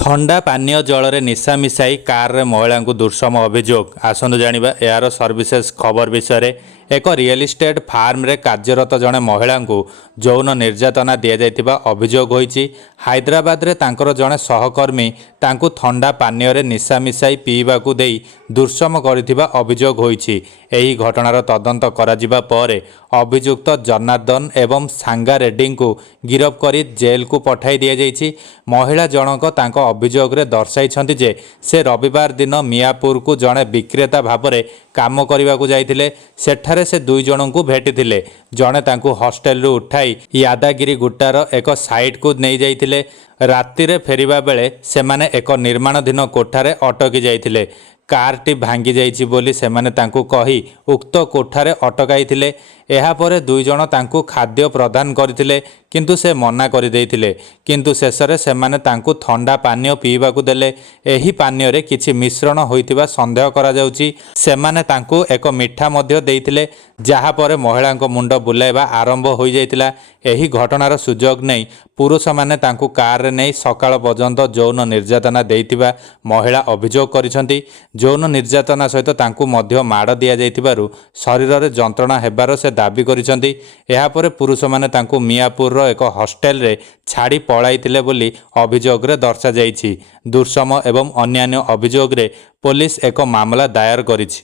थंडा पानीय जल में निशा मिसाई कार महिला को दुर्षम अभियोग आसतु जाना यार सर्विसेज खबर विषय। एक रियल इस्टेट फार्म रे कार्यरत जड़े महिला को यौन निर्यातना दि जाइथिबा अभियोग होईछि। हैदराबाद रे तांकर जड़े सहकर्मी तांकु थंडा पानीय रे निशा मिसाई पीवाकू देई दुर्षम करिथिबा अभियोग होईछि। एही घटनार तदंत कराजिबा परे अभियुक्त जनार्दन एवं सांगा रेड्डी को गिरफ करी जेल को पठाई दिया जाइछि। महिला जनक तांको अभियोग रे दर्शाइछन्ति जे से रविवार दिन मियापुर को जड़े विक्रेता भावरे काम करने जाइथिले। सेठारे से दुई जन को भेटिथिले। जड़े तांकु हॉस्टेल रु उठाई यादागिरी गुट्टार एक साइट को नहीं जाइथिले। रातिरे फेरिबा बेले सेमाने एक निर्माणाधीन कोठारे अटकी जाइथिले। कारटी भांगी जाइछि बोली सेमाने तांकु कही उक्त कोठारे अटकाइथिले। एहा परे दुई जन तांकु खाद्य प्रदान करथिले किंतु से मना करि देइथिले। किंतु शेषरे सेमाने तांकु थंडा पानीय पीवाकू देले। एही पानीय रे किछि मिश्रण होइतिबा संदेह करा जाउछि। सेमाने तांकु एक मिठा मध्य देइथिले जहा परे महिलांको मुंड बुलाइबा आरंभ होई जाइतिला। एही घटनार सुजोग नै पुरुष माने तांकु कार रे नै सकाळ पर्यंत यौन निर्यातना देइतिबा महिला अभियोग करिसंती। यौन निर्यातना सहित तांकु मध्य माड़ दिया जाइतिबारु शरीर रे जंत्रणा हेबार से दाबी करिसंती। एहा परे पुरुष माने तांकु मियापुर रो एक हॉस्टेल रे छाड़ी पळाइतिले बोली अभियोग रे दर्शा जाइछि। दुर्षम एवं अन्यान्य अभियोग रे पुलिस एक मामला दायर करिछि।